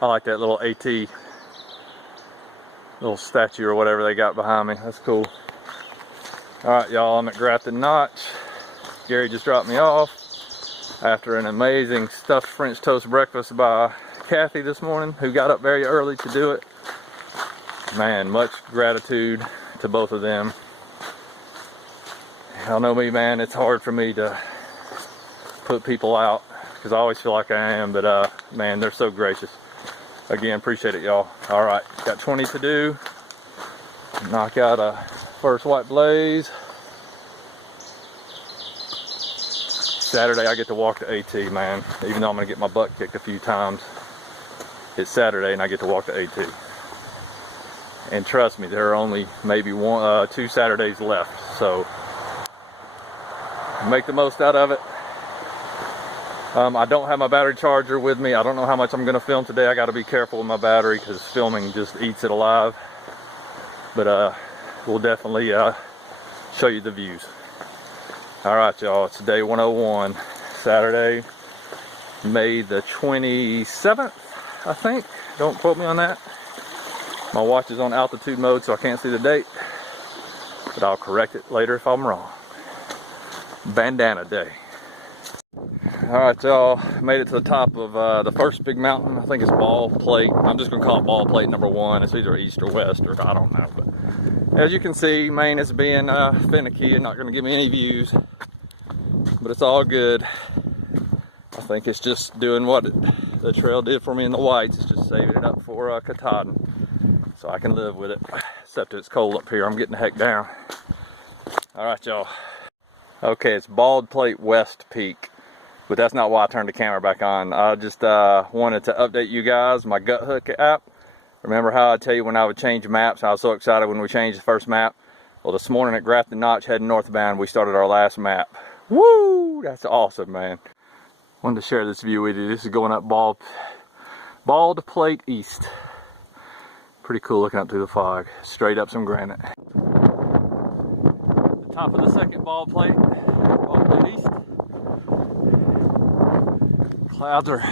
I like that little AT, little statue or whatever they got behind me. That's cool. Alright y'all, I'm at Grafton Notch. Gary just dropped me off after an amazing stuffed French toast breakfast by Kathy this morning, who got up very early to do it. Man, much gratitude to both of them. Y'all know me, man, it's hard for me to put people out because I always feel like I am, but man, they're so gracious. Again, appreciate it, y'all. All right, got 20 to do. Knock out a first white blaze. Saturday, I get to walk the AT, man. Even though I'm gonna get my butt kicked a few times, it's Saturday and I get to walk the AT. And trust me, there are only maybe 2 Saturdays left, so make the most out of it. I don't have my battery charger with me. I don't know how much I'm going to film today. I got to be careful with my battery because filming just eats it alive. But we'll definitely show you the views. All right, y'all. It's day 101, Saturday, May the 27th, I think. Don't quote me on that. My watch is on altitude mode, so I can't see the date. But I'll correct it later if I'm wrong. Bandana day. Alright y'all, made it to the top of the first big mountain. I think it's Baldplate. I'm just going to call it Baldplate number 1. It's either east or west, or I don't know. But as you can see, Maine is being finicky and not going to give me any views. But it's all good. I think it's just doing what the trail did for me in the whites. It's just saving it up for Katahdin. So I can live with it. Except it's cold up here. I'm getting the heck down. Alright y'all. Okay, it's Baldplate West Peak. But that's not why I turned the camera back on. I just wanted to update you guys, my Gut Hook app. Remember how I tell you when I would change maps, I was so excited when we changed the first map? Well, this morning at Grafton Notch heading northbound, we started our last map. Woo! That's awesome, man. Wanted to share this view with you. This is going up Baldplate East. Pretty cool looking up through the fog. Straight up some granite. The top of the second Baldplate East. Clouds are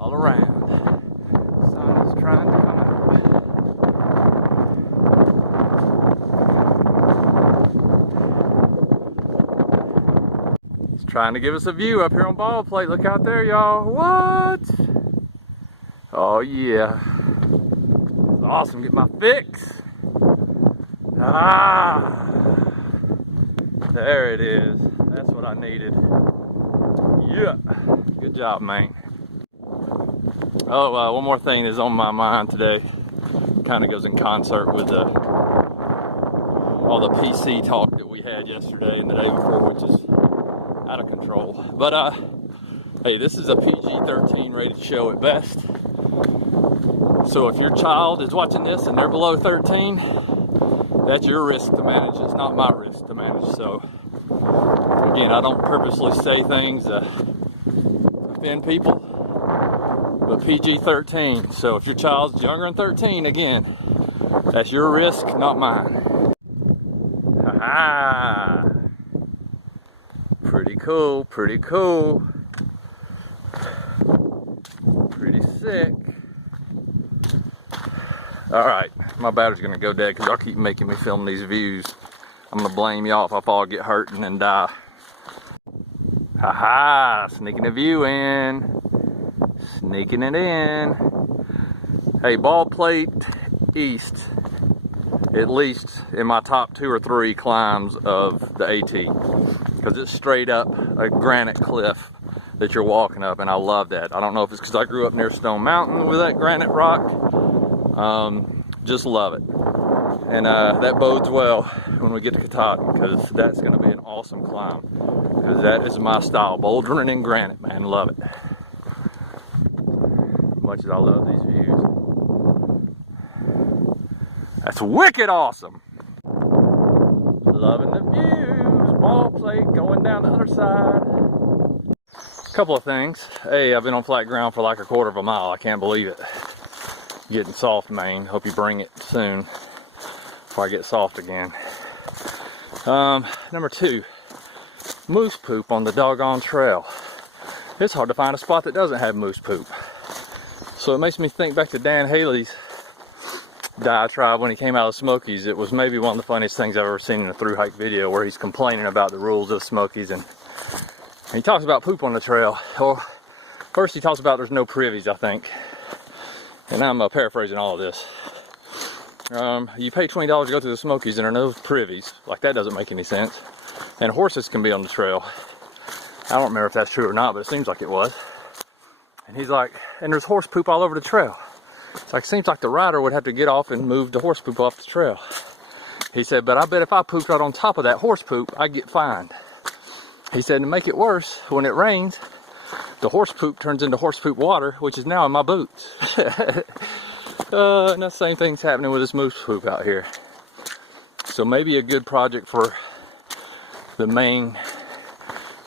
all around. Sun is trying to come out. It's trying to give us a view up here on Baldplate. Look out there, y'all. What? Oh yeah. It's awesome. Get my fix. Ah. There it is. That's what I needed. Yeah. Good job, man. Oh, one more thing is on my mind today. Kind of goes in concert with all the PC talk that we had yesterday and the day before, which is out of control. But hey, this is a PG-13 rated show at best. So if your child is watching this and they're below 13, that's your risk to manage. It's not my risk to manage. So again, I don't purposely say things offend people, but PG-13. So if your child's younger than 13, again, that's your risk, not mine. Ha-ha! Pretty cool, pretty cool. Pretty sick. Alright, my battery's gonna go dead because y'all keep making me film these views. I'm gonna blame y'all if I fall, get hurt, and then die. Haha, sneaking a view in. Sneaking it in. Hey, Baldplate East, at least in my top 2 or 3 climbs of the AT. Because it's straight up a granite cliff that you're walking up, and I love that. I don't know if it's because I grew up near Stone Mountain with that granite rock. Just love it. And that bodes well when we get to Katahdin, because that's going to be an awesome climb. Because that is my style, bouldering in granite, man. Love it. Much as I love these views. That's wicked awesome. Loving the views. Baldplate going down the other side. Couple of things. Hey, I've been on flat ground for like a quarter of a mile. I can't believe it. Getting soft, Maine. Hope you bring it soon before I get soft again. Number 2, moose poop on the doggone trail. It's hard to find a spot that doesn't have moose poop. So it makes me think back to Dan Haley's diatribe when he came out of Smokies. It was maybe one of the funniest things I've ever seen in a through hike video, where he's complaining about the rules of Smokies, and he talks about poop on the trail. Well, first he talks about there's no privies, I think, and I'm paraphrasing all of this. You pay $20 to go through the Smokies and there are no privies. Like, that doesn't make any sense. And horses can be on the trail. I don't remember if that's true or not, but it seems like it was. And he's like, and there's horse poop all over the trail. It's like, seems like the rider would have to get off and move the horse poop off the trail. He said, but I bet if I pooped right on top of that horse poop, I'd get fined. He said, to make it worse, when it rains, the horse poop turns into horse poop water, which is now in my boots. And the same thing's happening with this moose poop out here. So maybe a good project for the main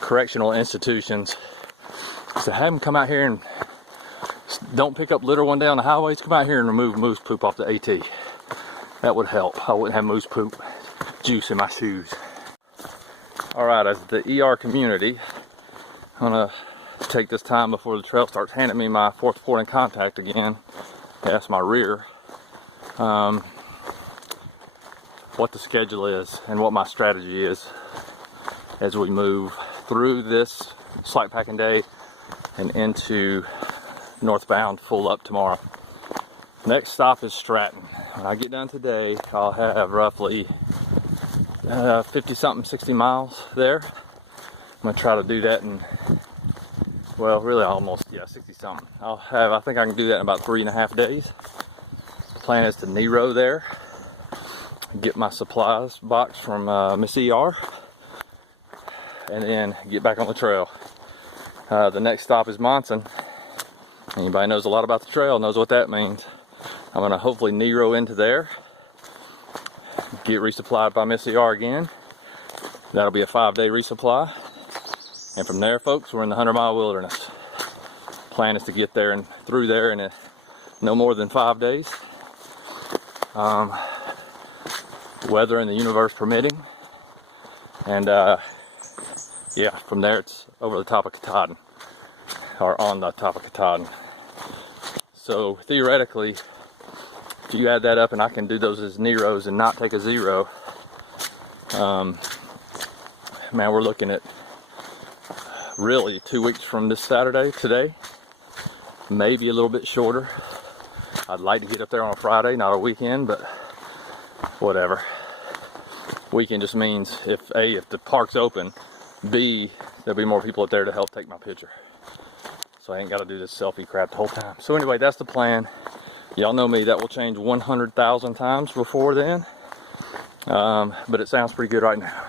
correctional institutions is to have them come out here and don't pick up litter one day on the highways. Come out here and remove moose poop off the AT. That would help. I wouldn't have moose poop juice in my shoes. Alright, as the ER community, I'm gonna take this time before the trail starts handing me my fourth point in contact again. That's my rear. What the schedule is and what my strategy is as we move through this slack packing day and into northbound full up tomorrow. Next stop is Stratton. When I get done today, I'll have roughly 50 something, 60 miles there. I'm gonna try to do that in, well, really almost, 60 something. I think I can do that in about 3.5 days. The plan is to Nero there, get my supplies box from Miss ER, and then get back on the trail. The next stop is Monson. Anybody knows a lot about the trail knows what that means. I'm gonna hopefully Nero into there, get resupplied by Miss ER again. That'll be a 5-day resupply. And from there, folks, we're in the 100-mile wilderness. Plan is to get there and through there in no more than 5 days. Weather and the universe permitting. And from there it's over the top of Katahdin, or on the top of Katahdin. So theoretically, if you add that up and I can do those as Neros and not take a zero, man, we're looking at really 2 weeks from this Saturday, today, maybe a little bit shorter. I'd like to get up there on a Friday, not a weekend, but whatever. Weekend just means if the park's open, B, there'll be more people up there to help take my picture. So I ain't got to do this selfie crap the whole time. So anyway, that's the plan. Y'all know me, that will change 100,000 times before then. But it sounds pretty good right now.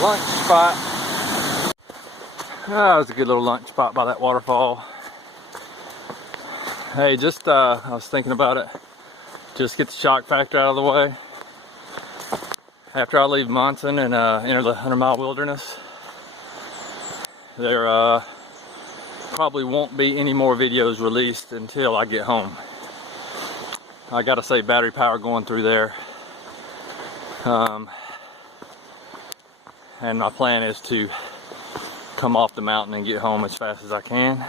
Lunch spot. That was a good little lunch spot by that waterfall. Hey, I was thinking about it. Just get the shock factor out of the way. After I leave Monson and enter the 100-mile wilderness, there probably won't be any more videos released until I get home. I gotta say, battery power going through there. And my plan is to come off the mountain and get home as fast as I can.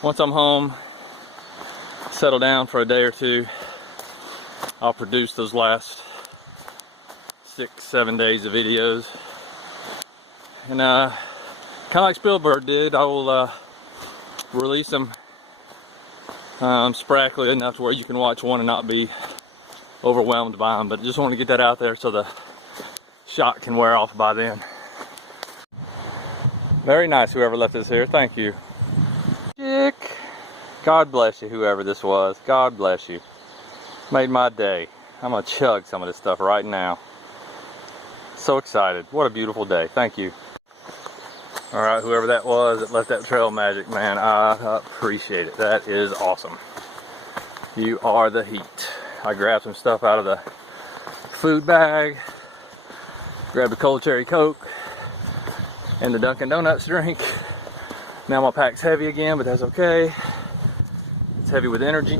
Once I'm home, settle down for a day or two, I'll produce those last 6-7 days of videos. And kind of like Spielberg did, I will release them sporadically enough to where you can watch one and not be overwhelmed by them. But just want to get that out there so the shock can wear off by then. Very nice, whoever left this here. Thank you. Chick. God bless you, whoever this was. God bless you. Made my day. I'm gonna chug some of this stuff right now. So excited. What a beautiful day. Thank you. Alright, whoever that was that left that trail magic, man, I appreciate it. That is awesome. You are the heat. I grabbed some stuff out of the food bag. Grabbed a cold cherry Coke and the Dunkin' Donuts drink. Now my pack's heavy again, but that's okay. It's heavy with energy.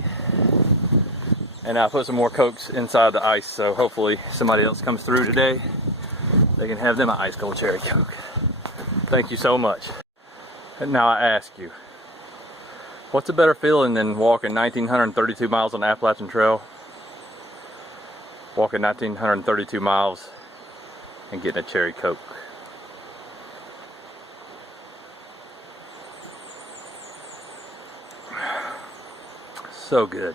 And I put some more Cokes inside the ice, so hopefully somebody else comes through today. They can have them an ice cold cherry Coke. Thank you so much. And now I ask you, what's a better feeling than walking 1,932 miles on the Appalachian Trail? Walking 1,932 miles and getting a cherry Coke. So good.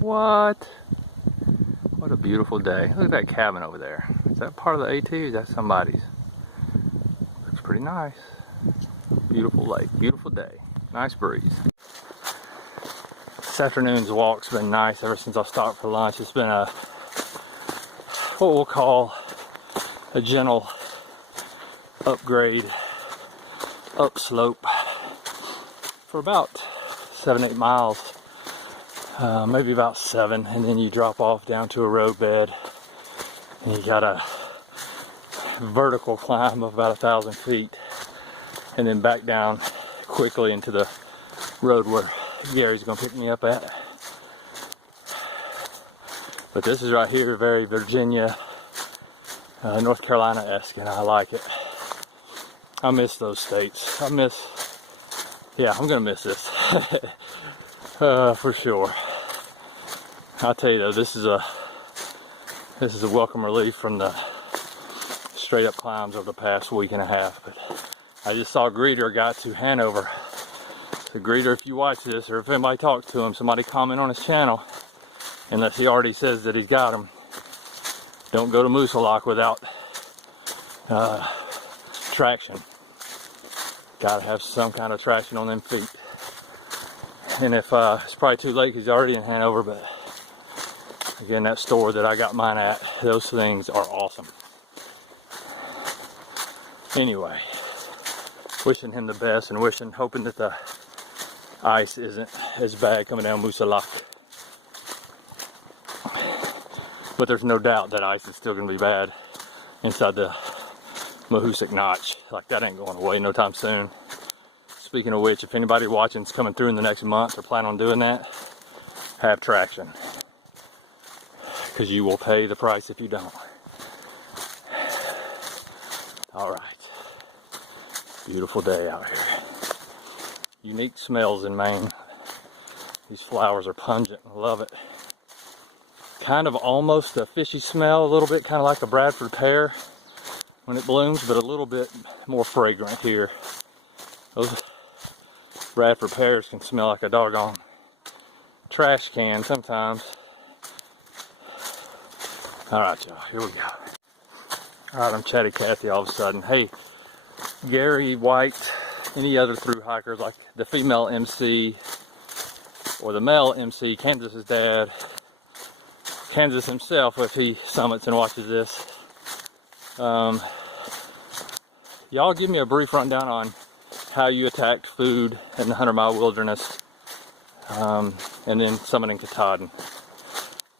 What? What a beautiful day. Look at that cabin over there. Is that part of the AT or is that somebody's? Looks pretty nice. Beautiful lake, beautiful day. Nice breeze. This afternoon's walk's been nice ever since I stopped for lunch. It's been a, what we'll call a gentle upgrade, upslope for about 7-8 miles. Maybe about 7, and then you drop off down to a roadbed and you got a vertical climb of about 1,000 feet and then back down quickly into the road where Gary's gonna pick me up at. But this is right here very Virginia, North Carolina-esque, and I like it. I miss those states. I'm gonna miss this. For sure. I'll tell you though, this is a welcome relief from the straight up climbs of the past week and a half. But I just saw Greeter got to Hanover. So Greeter, if you watch this or if anybody talks to him, somebody comment on his channel, unless he already says that he's got him. Don't go to Moosalok without traction. Gotta have some kind of traction on them feet. And if it's probably too late because he's already in Hanover, but again, that store that I got mine at, those things are awesome. Anyway, wishing him the best and hoping that the ice isn't as bad coming down Moosalok. But there's no doubt that ice is still going to be bad inside the Mahoosuc Notch. Like, that ain't going away no time soon. Speaking of which, if anybody watching is coming through in the next month or plan on doing that, have traction. Because you will pay the price if you don't. Alright. Beautiful day out here. Unique smells in Maine. These flowers are pungent. I love it. Kind of almost a fishy smell, a little bit kind of like a Bradford pear when it blooms, but a little bit more fragrant here. Those Bradford pears can smell like a doggone trash can sometimes. Alright, y'all, here we go. Alright, I'm Chatty Cathy all of a sudden. Hey, Gary, White, any other through hikers, like the female MC or the male MC, Kansas's dad, Kansas himself, if he summits and watches this. Y'all give me a brief rundown on how you attacked food in the 100-mile wilderness, and then summiting Katahdin.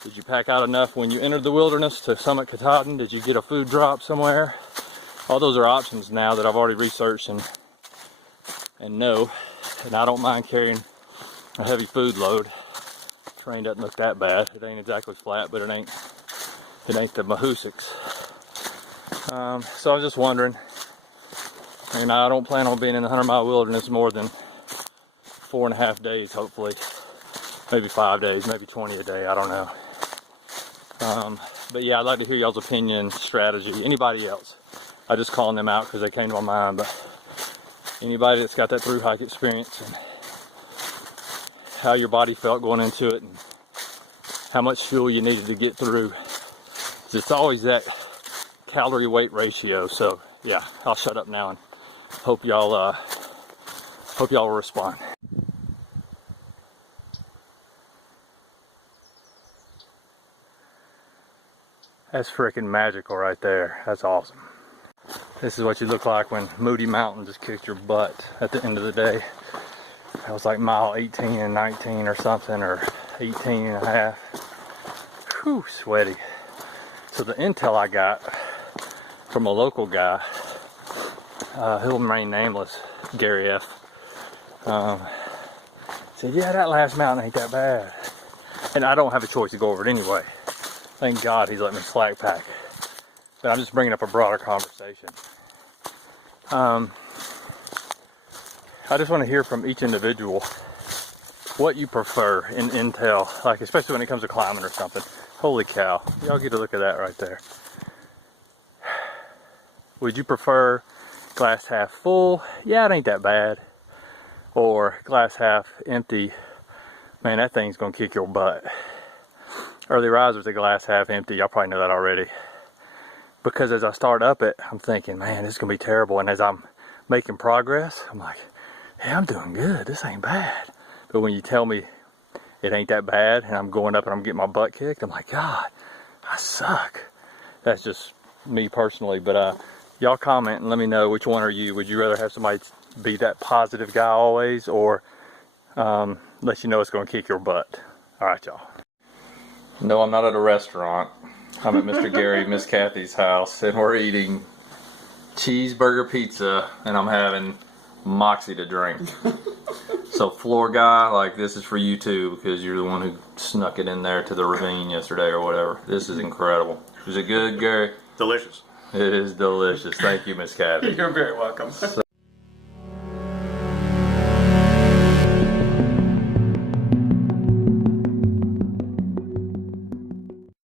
Did you pack out enough when you entered the wilderness to summit Katahdin? Did you get a food drop somewhere? All those are options now that I've already researched and know. And I don't mind carrying a heavy food load. Terrain doesn't look that bad. It ain't exactly flat, but it ain't the Mahoosucs. So I was just wondering. And I don't plan on being in the 100-mile wilderness more than 4.5 days, hopefully. Maybe 5 days, maybe 20 a day, I don't know. But yeah, I'd like to hear y'all's opinion, strategy, anybody else. I just calling them out because they came to my mind, but anybody that's got that through hike experience and how your body felt going into it and how much fuel you needed to get through. It's always that calorie weight ratio. So yeah, I'll shut up now and hope y'all will respond. That's freaking magical right there. That's awesome. This is what you look like when Moody Mountain just kicked your butt at the end of the day. That was like mile 18 and 19 or something, or 18 and a half. Whew, sweaty. So the intel I got from a local guy he'll remain nameless, Gary F. Said, yeah, that last mountain ain't that bad. And I don't have a choice to go over it anyway. Thank God he's letting me slack pack. But I'm just bringing up a broader conversation. I just want to hear from each individual what you prefer in intel, like especially when it comes to climbing or something. Holy cow, y'all get a look at that right there. Would you prefer glass half full? Yeah, it ain't that bad. Or glass half empty? Man, that thing's gonna kick your butt. Early risers, a glass half empty. Y'all probably know that already. Because as I start up it, I'm thinking, man, this is gonna be terrible. And as I'm making progress, I'm like, yeah, I'm doing good. This ain't bad. But when you tell me it ain't that bad, and I'm going up and I'm getting my butt kicked, I'm like, God, I suck. That's just me personally. But y'all comment and let me know, which one are you? Would you rather have somebody be that positive guy always, or let you know it's gonna kick your butt? All right, y'all. No, I'm not at a restaurant. I'm at Mr. Gary, Miss Kathy's house, and we're eating cheeseburger pizza, and I'm having Moxie to drink. So floor guy, like, this is for you too, because you're the one who snuck it in there to the ravine yesterday or whatever. This is incredible. Is it good, Gary? Delicious. It is delicious. Thank you, Miss Kathy. You're very welcome.